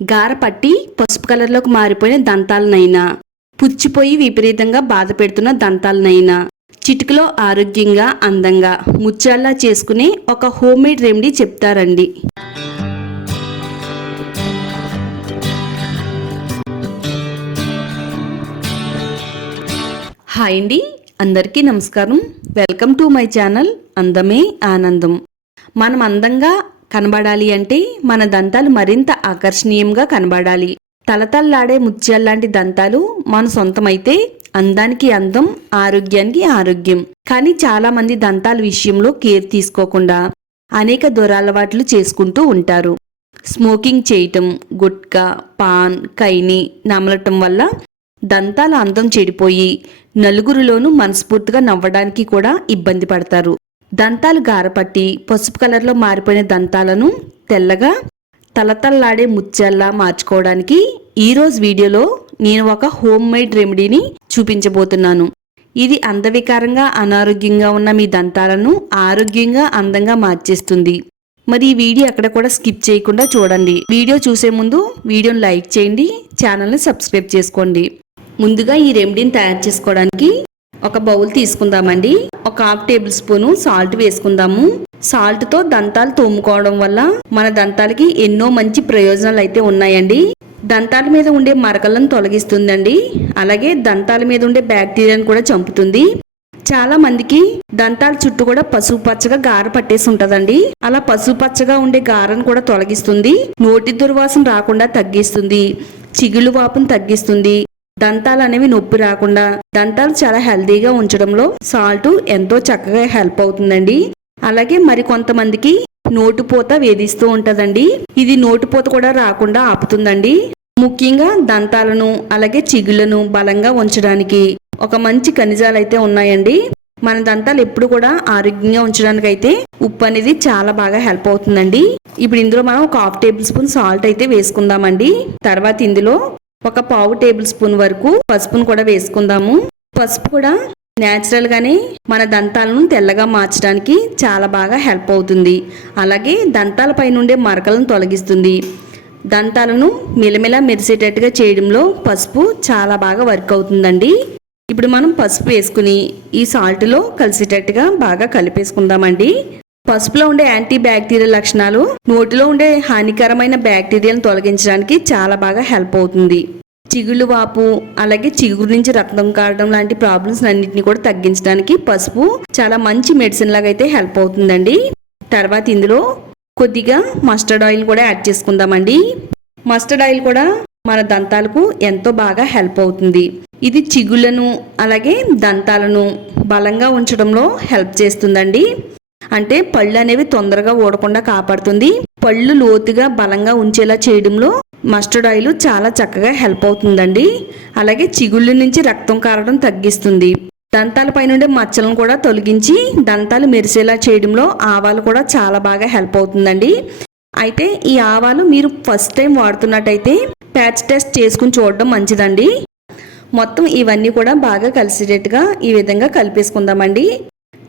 గార పట్టి పసుపు కలర్లోకి మారిపోయిన దంతాలనైనా పుచ్చిపోయి విపరీతంగా బాధ పెడుతున్న దంతాలనైనా చిటికలో ఆరోగ్యంగా అందంగా ముత్యాల్లా చేసుకునే ఒక హోమ్ మేడ్ రెమెడీ చెప్తారండి. హాయ్ అండి అందరికీ నమస్కారం. వెల్కమ్ టు మై ఛానల్ అందమే ఆనందం. మనం అందంగా కనబడాలి అంటే మన దంతాలు మరింత ఆకర్షణీయంగా కనబడాలి. తలతల్లాడే ముత్యాల్లాంటి దంతాలు మన సొంతమైతే అందానికి అందం ఆరోగ్యానికి ఆరోగ్యం. కానీ చాలా మంది దంతాల విషయంలో కేర్ తీసుకోకుండా అనేక దురలవాట్లు చేసుకుంటూ ఉంటారు. స్మోకింగ్ చేయటం గుట్కా పాన్ కైని నమలటం వల్ల దంతాల అందం చెడిపోయి నలుగురిలోనూ మనస్ఫూర్తిగా నవ్వడానికి కూడా ఇబ్బంది పడతారు. దంతాలు గారపట్టి పసుపు కలర్లో మారిపోయిన దంతాలను తెల్లగా తలతల్లాడే ముత్యాల్లా మార్చుకోవడానికి ఈరోజు వీడియోలో నేను ఒక హోమ్ మేడ్ రెమెడీని చూపించబోతున్నాను. ఇది అందవికారంగా అనారోగ్యంగా ఉన్న మీ దంతాలను ఆరోగ్యంగా అందంగా మార్చేస్తుంది. మరి ఈ వీడియో అక్కడ కూడా స్కిప్ చేయకుండా చూడండి. వీడియో చూసే ముందు వీడియోని లైక్ చేయండి ఛానల్ని సబ్స్క్రైబ్ చేసుకోండి. ముందుగా ఈ రెమెడీని తయారు చేసుకోవడానికి ఒక బౌల్ తీసుకుందామండి. ఒక హాఫ్ టేబుల్ స్పూన్ సాల్ట్ వేసుకుందాము. సాల్ట్తో దంతాలు తోముకోవడం వల్ల మన దంతాలకి ఎన్నో మంచి ప్రయోజనాలు అయితే ఉన్నాయండి. దంతాల మీద ఉండే మరకలను తొలగిస్తుందండి. అలాగే దంతాల మీద ఉండే బ్యాక్టీరియాను కూడా చంపుతుంది. చాలా మందికి దంతాల చుట్టూ కూడా పసుపు పచ్చగా గార పట్టేసి ఉంటదండి. అలా పసుపు పచ్చగా ఉండే గారను కూడా తొలగిస్తుంది. నోటి దుర్వాసన రాకుండా తగ్గిస్తుంది. చిగుళ్ళు వాపును తగ్గిస్తుంది. దంతాలు అనేవి నొప్పి రాకుండా దంతాలు చాలా హెల్తీగా ఉంచడంలో సాల్ట్ ఎంతో చక్కగా హెల్ప్ అవుతుందండి. అలాగే మరి కొంతమందికి నోటుపోత వేధిస్తూ ఉంటదండి. ఇది నోటుపోత కూడా రాకుండా ఆపుతుందండి. ముఖ్యంగా దంతాలను అలాగే చిగుళ్ళను బలంగా ఉంచడానికి ఒక మంచి ఖనిజాలు అయితే ఉన్నాయండి. మన దంతాలు ఎప్పుడు కూడా ఆరోగ్యంగా ఉంచడానికి అయితే ఉప్పు అనేది చాలా బాగా హెల్ప్ అవుతుందండి. ఇప్పుడు ఇందులో మనం ఒక హాఫ్ టేబుల్ స్పూన్ సాల్ట్ అయితే వేసుకుందామండి. తర్వాత ఇందులో ఒక పావు టేబుల్ స్పూన్ వరకు పసుపును కూడా వేసుకుందాము. పసుపు కూడా న్యాచురల్ గానే మన దంతాలను తెల్లగా మార్చడానికి చాలా బాగా హెల్ప్ అవుతుంది. అలాగే దంతాల పైన ఉండే మరకలను తొలగిస్తుంది. దంతాలను మిలమిల మెరిసేటట్టుగా చేయడంలో పసుపు చాలా బాగా వర్క్ అవుతుందండి. ఇప్పుడు మనం పసుపు వేసుకుని ఈ సాల్ట్లో కలిసేటట్టుగా బాగా కలిపేసుకుందామండి. పసుపులో ఉండే యాంటీ బ్యాక్టీరియల్ లక్షణాలు నోటిలో ఉండే హానికరమైన బ్యాక్టీరియాలను తొలగించడానికి చాలా బాగా హెల్ప్ అవుతుంది. చిగుళ్ళు వాపు అలాగే చిగురు నుంచి రక్తం కారడం లాంటి ప్రాబ్లమ్స్ అన్నింటినీ కూడా తగ్గించడానికి పసుపు చాలా మంచి మెడిసిన్ లాగా అయితే హెల్ప్ అవుతుందండి. తర్వాత ఇందులో కొద్దిగా మస్టర్డ్ ఆయిల్ కూడా యాడ్ చేసుకుందామండి. మస్టర్డ్ ఆయిల్ కూడా మన దంతాలకు ఎంతో బాగా హెల్ప్ అవుతుంది. ఇది చిగుళ్ళను అలాగే దంతాలను బలంగా ఉంచడంలో హెల్ప్ చేస్తుందండి. అంటే పళ్ళు అనేవి తొందరగా ఊడకుండా కాపాడుతుంది. పళ్ళు లోతుగా బలంగా ఉంచేలా చేయడంలో మస్టర్డ్ ఆయిల్ చాలా చక్కగా హెల్ప్ అవుతుందండి. అలాగే చిగుళ్ళు నుంచి రక్తం కారడం తగ్గిస్తుంది. దంతాల పైన మచ్చలను కూడా తొలగించి దంతాలు మెరిసేలా చేయడంలో ఆవాలు కూడా చాలా బాగా హెల్ప్ అవుతుందండి. అయితే ఈ ఆవాలు మీరు ఫస్ట్ టైం వాడుతున్నట్టయితే ప్యాచ్ టెస్ట్ చేసుకుని చూడడం మంచిదండి. మొత్తం ఇవన్నీ కూడా బాగా కలిసేటట్టుగా ఈ విధంగా కలిపేసుకుందామండి.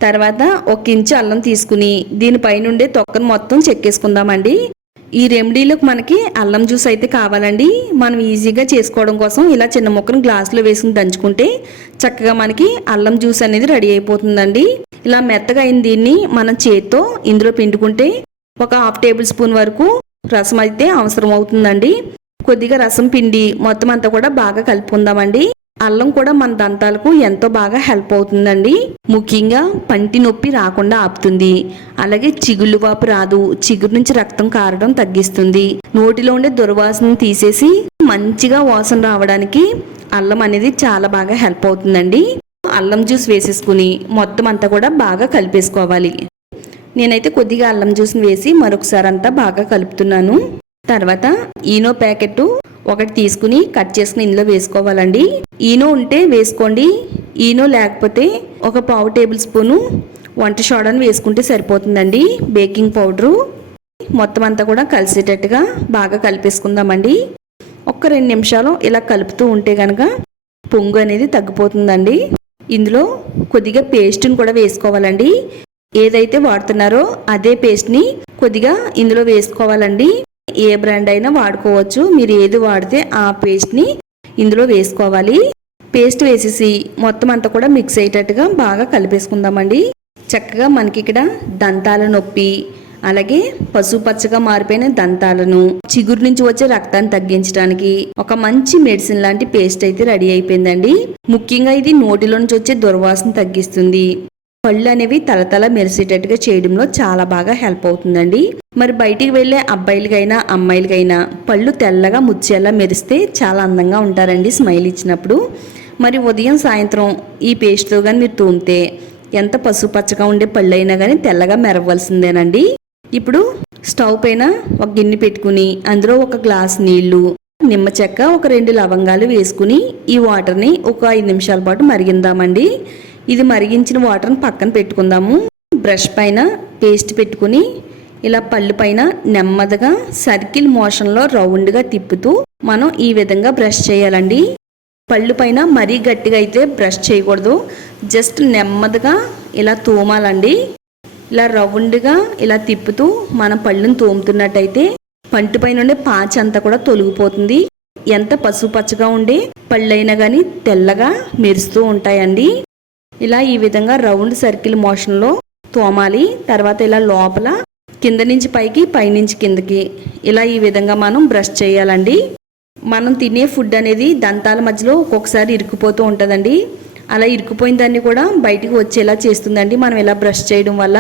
తర్వాత ఒక ఇంచు అల్లం తీసుకుని దీనిపైనుండే తొక్కను మొత్తం చెక్కేసుకుందామండి. ఈ రెమెడీలోకి మనకి అల్లం జ్యూస్ అయితే కావాలండి. మనం ఈజీగా చేసుకోవడం కోసం ఇలా చిన్న ముక్కను గ్లాసులో వేసుకుని దంచుకుంటే చక్కగా మనకి అల్లం జ్యూస్ అనేది రెడీ అయిపోతుందండి. ఇలా మెత్తగా అయిన దీన్ని మనం చేత్తో ఇందులో పిండుకుంటే ఒక హాఫ్ టేబుల్ స్పూన్ వరకు రసం అయితే అవసరం అవుతుందండి కొద్దిగా రసం పిండి మొత్తం అంతా కూడా బాగా కలుపుకుందామండి. అల్లం కూడా మన దంతాలకు ఎంతో బాగా హెల్ప్ అవుతుందండి. ముఖ్యంగా పంటి నొప్పి రాకుండా ఆపుతుంది. అలాగే చిగుళ్ళు వాపు రాదు. చిగురు నుంచి రక్తం కారడం తగ్గిస్తుంది. నోటిలో ఉండే దుర్వాసన తీసేసి మంచిగా వాసన రావడానికి అల్లం అనేది చాలా బాగా హెల్ప్ అవుతుందండి. అల్లం జ్యూస్ వేసేసుకుని మొత్తం అంతా కూడా బాగా కలిపేసుకోవాలి. నేనైతే కొద్దిగా అల్లం జ్యూస్ని వేసి మరొకసారి అంతా బాగా కలుపుతున్నాను. తర్వాత ఈనో ప్యాకెట్ ఒకటి తీసుకుని కట్ చేసుకుని ఇందులో వేసుకోవాలండి. ఈనో ఉంటే వేసుకోండి. ఈనో లేకపోతే ఒక పావు టేబుల్ స్పూను వంట సోడాను వేసుకుంటే సరిపోతుందండి. బేకింగ్ పౌడరు మొత్తం అంతా కూడా కలిసేటట్టుగా బాగా కలిపేసుకుందామండి. ఒక్క రెండు నిమిషాలు ఇలా కలుపుతూ ఉంటే కనుక పొంగు అనేది తగ్గిపోతుందండి. ఇందులో కొద్దిగా పేస్ట్ని కూడా వేసుకోవాలండి. ఏదైతే వాడుతున్నారో అదే పేస్ట్ని కొద్దిగా ఇందులో వేసుకోవాలండి. ఏ బ్రాండ్ అయినా వాడుకోవచ్చు. మీరు ఏది వాడితే ఆ పేస్ట్ని ఇందులో వేసుకోవాలి. పేస్ట్ వేసేసి మొత్తం అంతా కూడా మిక్స్ అయ్యేటట్టుగా బాగా కలిపేసుకుందామండి. చక్కగా మనకి ఇక్కడ దంతాల నొప్పి అలాగే పసుపచ్చగా మారిపోయిన దంతాలను చిగురు నుంచి వచ్చే రక్తాన్ని తగ్గించడానికి ఒక మంచి మెడిసిన్ లాంటి పేస్ట్ అయితే రెడీ అయిపోయిందండి. ముఖ్యంగా ఇది నోటిలో నుంచి వచ్చే దుర్వాసన తగ్గిస్తుంది. పళ్ళు అనేవి తలతల మెరిసేటట్టుగా చేయడంలో చాలా బాగా హెల్ప్ అవుతుందండి. మరి బయటికి వెళ్ళే అబ్బాయిలకైనా అమ్మాయిలకైనా పళ్ళు తెల్లగా ముచ్చేలా మెరిస్తే చాలా అందంగా ఉంటారండి స్మైల్ ఇచ్చినప్పుడు. మరి ఉదయం సాయంత్రం ఈ పేస్ట్తో కానీ మీరు తూమితే ఎంత పసుపచ్చగా ఉండే పళ్ళు అయినా కానీ తెల్లగా మెరవలసిందేనండి. ఇప్పుడు స్టవ్ పైన ఒక గిన్నె పెట్టుకుని అందులో ఒక గ్లాస్ నీళ్ళు నిమ్మ చెక్క ఒక రెండు లవంగాలు వేసుకుని ఈ వాటర్ని ఒక ఐదు నిమిషాల పాటు మరిగిందామండి. ఇది మరిగించిన వాటర్ని పక్కన పెట్టుకుందాము. బ్రష్ పైన పేస్ట్ పెట్టుకుని ఇలా పళ్ళు పైన నెమ్మదిగా సర్కిల్ మోషన్లో రౌండ్గా తిప్పుతూ మనం ఈ విధంగా బ్రష్ చేయాలండి. పళ్ళు పైన మరీ గట్టిగా అయితే బ్రష్ చేయకూడదు. జస్ట్ నెమ్మదిగా ఇలా తోమాలండి. ఇలా రౌండ్గా ఇలా తిప్పుతూ మన పళ్ళును తోముతున్నట్టయితే పంటి పైన ఉండే పాచి అంతా కూడా తొలగిపోతుంది. ఎంత పసుపచ్చగా ఉండే పళ్ళైనా కానీ తెల్లగా మెరుస్తూ ఉంటాయండి. ఇలా ఈ విధంగా రౌండ్ సర్కిల్ మోషన్లో తోమాలి. తర్వాత ఇలా లోపల కింద నుంచి పైకి పైనుంచి కిందకి. ఇలా ఈ విధంగా మనం బ్రష్ చేయాలండి. మనం తినే ఫుడ్ అనేది దంతాల మధ్యలో ఒక్కొక్కసారి ఇరుక్కుపోతూ ఉంటుందండి. అలా ఇరుక్కుపోయిన దాన్ని కూడా బయటికి వచ్చేలా చేస్తుందండి. మనం ఇలా బ్రష్ చేయడం వల్ల.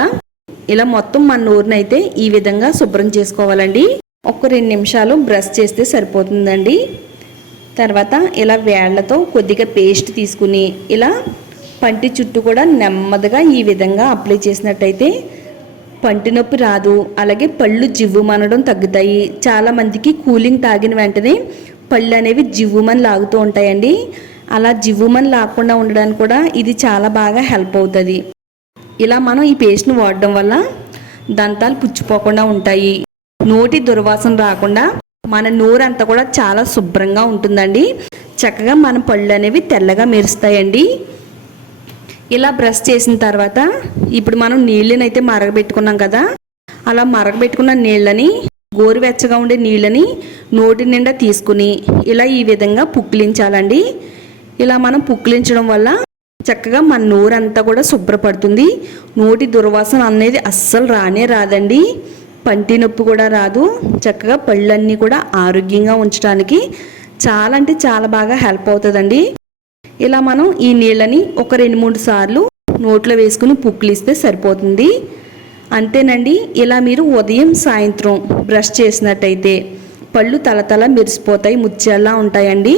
ఇలా మొత్తం మన నోరుని అయితే ఈ విధంగా శుభ్రం చేసుకోవాలండి. ఒక రెండు నిమిషాలు బ్రష్ చేస్తే సరిపోతుందండి. తర్వాత ఇలా వేళ్ళతో కొద్దిగా పేస్ట్ తీసుకుని ఇలా పంటి చుట్టూ కూడా నెమ్మదిగా ఈ విధంగా అప్లై చేసినట్టయితే పంటి నొప్పి రాదు అలాగే పళ్ళు జివ్వుమనడం తగ్గుతాయి. చాలా మందికి కూలింగ్ తాగిన వెంటనే పళ్ళు అనేవి జివ్వుమని లాగుతూ ఉంటాయండి. అలా జివ్వుమని లాగకుండా ఉండడానికి కూడా ఇది చాలా బాగా హెల్ప్ అవుతుంది. ఇలా మనం ఈ పేస్ట్ని వాడడం వల్ల దంతాలు పుచ్చిపోకుండా ఉంటాయి. నోటి దుర్వాసన రాకుండా మన నోరంతా కూడా చాలా శుభ్రంగా ఉంటుందండి. చక్కగా మన పళ్ళు అనేవి తెల్లగా మెరుస్తాయండి. ఇలా బ్రష్ చేసిన తర్వాత ఇప్పుడు మనం నీళ్ళని అయితే మరగబెట్టుకున్నాం కదా అలా మరగబెట్టుకున్న నీళ్ళని గోరువెచ్చగా ఉండే నీళ్ళని నోటి నిండా తీసుకుని ఇలా ఈ విధంగా పుక్కిలించాలండి. ఇలా మనం పుక్కిలించడం వల్ల చక్కగా మన నోరంతా కూడా శుభ్రపడుతుంది. నోటి దుర్వాసన అనేది అస్సలు రానే రాదండి. పంటి నొప్పి కూడా రాదు. చక్కగా పళ్ళన్నీ కూడా ఆరోగ్యంగా ఉంచడానికి చాలా అంటే చాలా బాగా హెల్ప్ అవుతుందండి. ఇలా మనం ఈ నీళ్ళని ఒక రెండు మూడు సార్లు నోట్లో వేసుకుని పుక్కిలిస్తే సరిపోతుంది. అంతేనండి ఇలా మీరు ఉదయం సాయంత్రం బ్రష్ చేసినట్టయితే పళ్ళు తలతల మెరిసిపోతాయి ముత్యాల్లా ఉంటాయండి.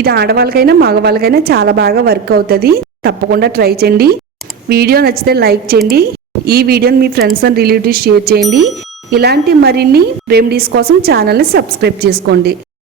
ఇది ఆడవాళ్ళకైనా మగవాళ్ళకైనా చాలా బాగా వర్క్ అవుతుంది. తప్పకుండా ట్రై చేయండి. వీడియో నచ్చితే లైక్ చేయండి. ఈ వీడియోని మీ ఫ్రెండ్స్ అండ్ రిలేటివ్స్ షేర్ చేయండి. ఇలాంటి మరిన్ని రెమెడీస్ కోసం ఛానల్ని సబ్స్క్రైబ్ చేసుకోండి.